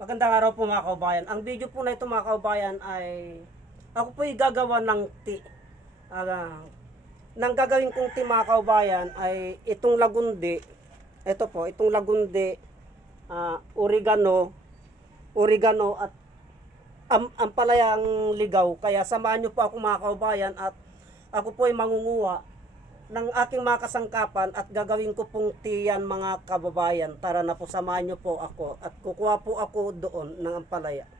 Magandang araw po mga kaubayan. Ang video po na ito mga kaubayan ay ako po ay gagawa ng tea. Nang gagawin kong tea mga kaubayan ay itong lagundi. Ito po, itong lagundi, oregano at ampalayang ligaw. Kaya samahan nyo po ako mga kaubayan at ako po ay mangunguha ng aking mga kasangkapan at gagawin ko pong tiyan mga kababayan. Tara na po, samahan nyo po ako at kukuha po ako doon ng ampalaya.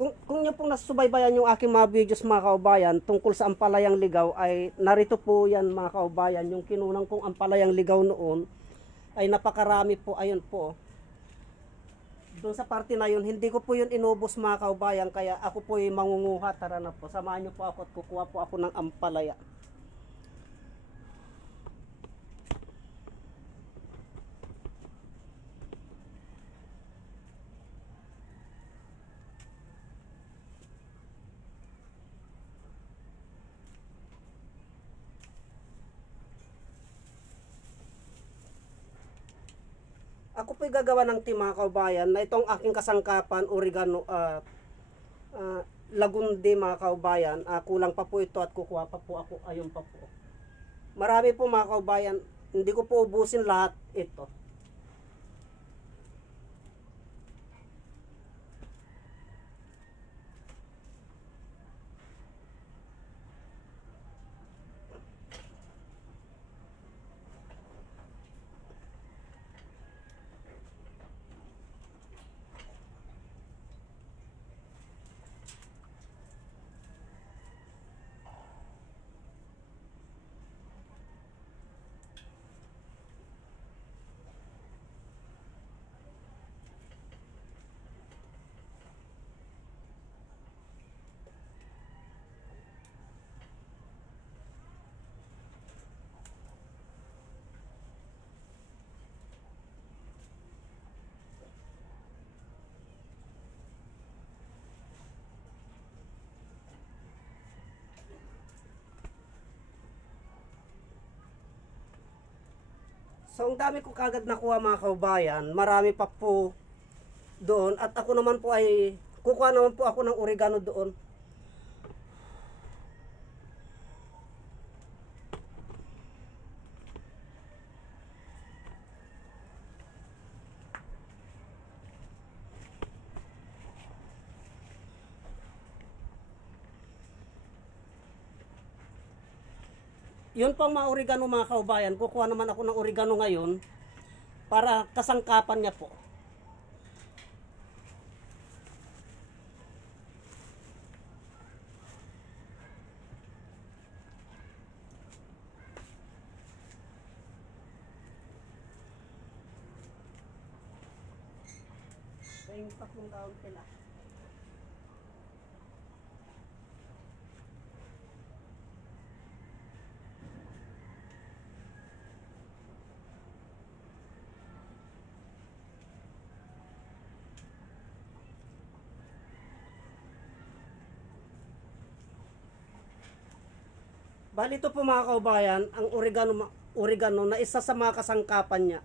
Kung nyo pong nasubaybayan yung aking mga videos mga kaubayan tungkol sa ampalayang ligaw ay narito po yan mga kaubayan. Yung kinunang kong ampalayang ligaw noon ay napakarami po, ayun po. Doon sa parte na yun, hindi ko po yun inubos mga kaubayan, kaya ako po yung mangunguha. Tara na po, samahan nyo po ako at kukuha po ako ng ampalaya. Ako po'y gagawa ng tea mga kaubayan na itong aking kasangkapan, oregano, lagundi mga kaubayan. Kulang pa po ito at kukuha pa po ako, ayun pa po. Marami po mga kaubayan, hindi ko po ubusin lahat ito. So, ang dami ko kagad nakuha mga kaubayan. Marami pa po doon. At ako naman po ay, kukuha naman po ako ng oregano doon. Yun pang mga oregano mga kaubayan, kukuha naman ako ng oregano ngayon para kasangkapan niya po. Yung tatlong daon sila. Bali ito po mga kaubayan, ang oregano na isa sa mga kasangkapan niya.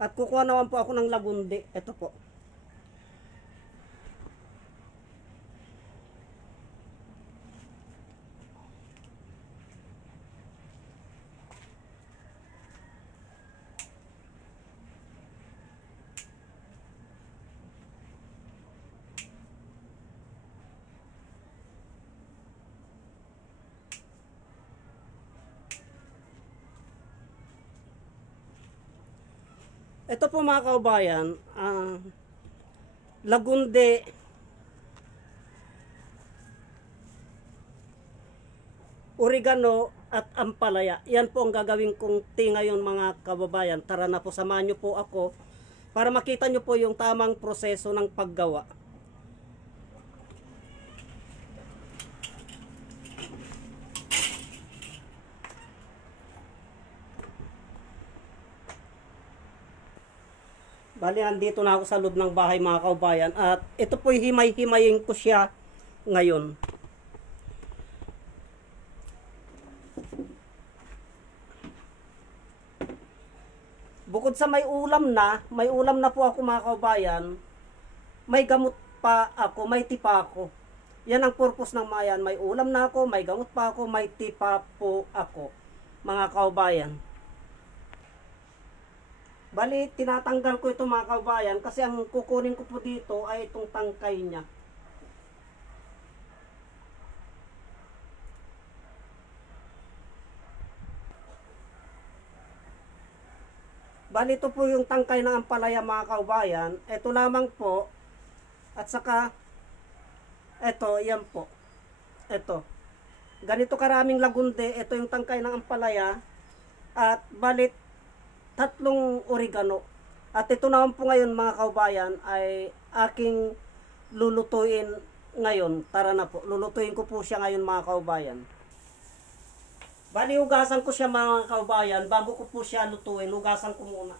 At kukuha naman po ako ng lagundi. Ito po. Ito po mga kaubayan, lagundi, oregano at ampalaya. Yan po ang gagawin kong tea ngayon mga kababayan. Tara na po, samahan nyo po ako para makita nyo po yung tamang proseso ng paggawa. Bali, andito na ako sa loob ng bahay mga kaubayan at ito po himay-himayin ko siya ngayon. Bukod sa may ulam na po ako mga kaubayan, may gamot pa ako, may tipa ako. Yan ang purpose ng mayan. May ulam na ako, may gamot pa ako, may tipa po ako, mga kaubayan. Bali, tinatanggal ko ito mga kaubayan kasi ang kukunin ko po dito ay itong tangkay niya. Bali, ito po yung tangkay ng ampalaya mga kaubayan. Ito lamang po. At saka, ito, yan po. Ito. Ganito karaming lagunde. Ito yung tangkay ng ampalaya. At balit, 3 oregano. At ito naman po ngayon mga kaubayan ay aking lulutuin ngayon. Tara na po. Lulutuin ko po siya ngayon mga kaubayan. Bali, hugasan ko siya mga kaubayan. Bago ko po siya lutuin, hugasan ko muna.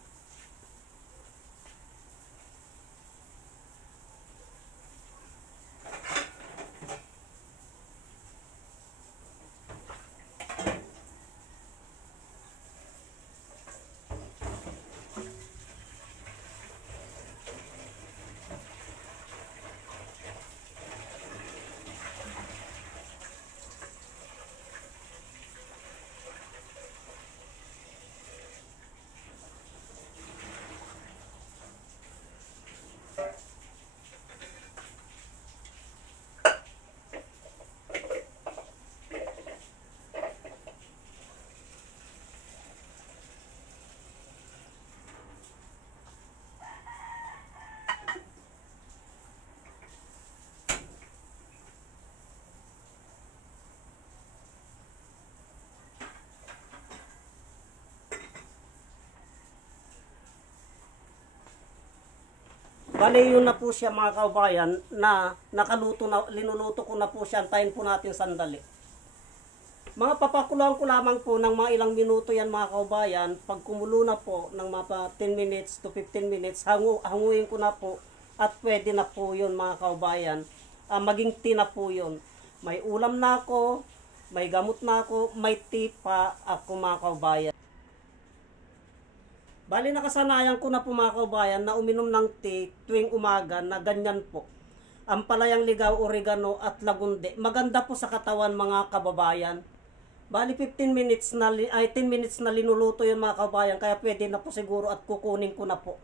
Bali, yun na po siya mga kaubayan na nakaluto na, linuluto ko na po siya. Antayin po natin sandali. Mga papakuluan ko lamang po ng mga ilang minuto yan mga kaubayan. Pag kumulo na po ng mga 10 minutes to 15 minutes, hanguin ko na po at pwede na po yun mga kaubayan. Maging tea na po yun. May ulam na ako, may gamot na ako, may tea pa ako mga kaubayan. Bali, nakasanayan ko na po mga kaubayan na uminom ng tea tuwing umaga na ganyan po. Ampalayang ligaw, oregano at lagunde. Maganda po sa katawan mga kababayan. Bali, 10 minutes na linuluto yun mga kaubayan. Kaya pwede na po siguro at kukunin ko na po.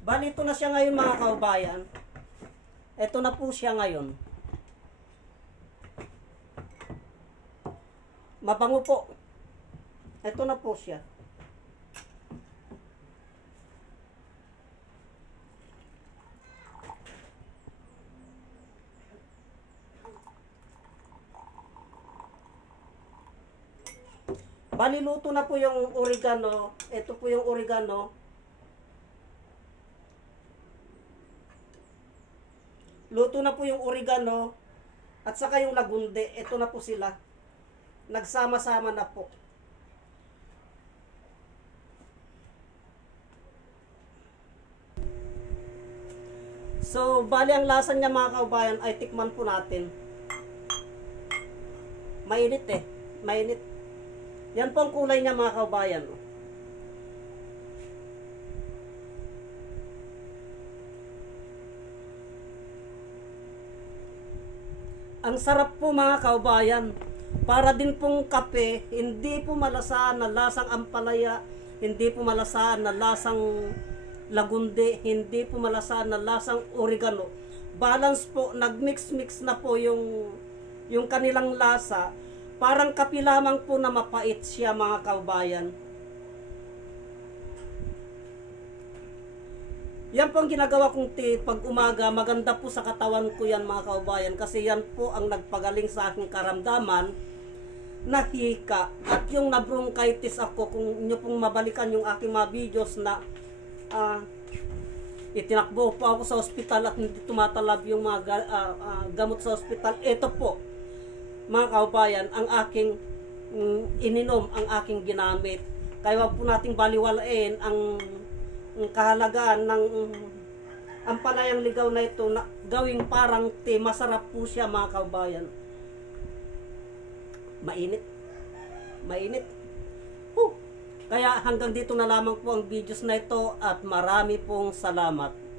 Bali, ito na siya ngayon mga kaubayan. Ito na po siya ngayon. Mabango po. Ito na po siya. Bali, luto na po yung oregano. Ito po yung oregano. Luto na po yung oregano. At saka yung lagunde. Ito na po sila. Nagsama-sama na po. So, bali ang lasa niya mga kaubayan ay tikman po natin. Mainit eh. Mainit. Yan po ang kulay niya mga kaubayan. Ang sarap po mga kaubayan. Para din pong kape, hindi po malasahan na lasang ampalaya, hindi po malasahan na lasang lagunde, hindi po malasahan na lasang oregano. Balance po, nagmix-mix na po yung kanilang lasa. Parang kape lamang po na mapait siya mga kaubayan. Yan po ang ginagawa kong tea pag umaga. Maganda po sa katawan ko yan mga kaubayan. Kasi yan po ang nagpagaling sa aking karamdaman na hika. At yung na-bronchitis ako, kung inyo pong mabalikan yung aking mga videos na itinakbo po ako sa ospital at hindi tumatalab yung mga gamot sa ospital. Ito po mga kaubayan, ang aking ininom, ang aking ginamit. Kaya wag po nating baliwalain ang kahalagaan ng ampalayang ligaw na ito na gawing parang tea. Masarap po siya mga kaubayan. Mainit. Mainit. Kaya hanggang dito na lamang po ang videos na ito at marami pong salamat.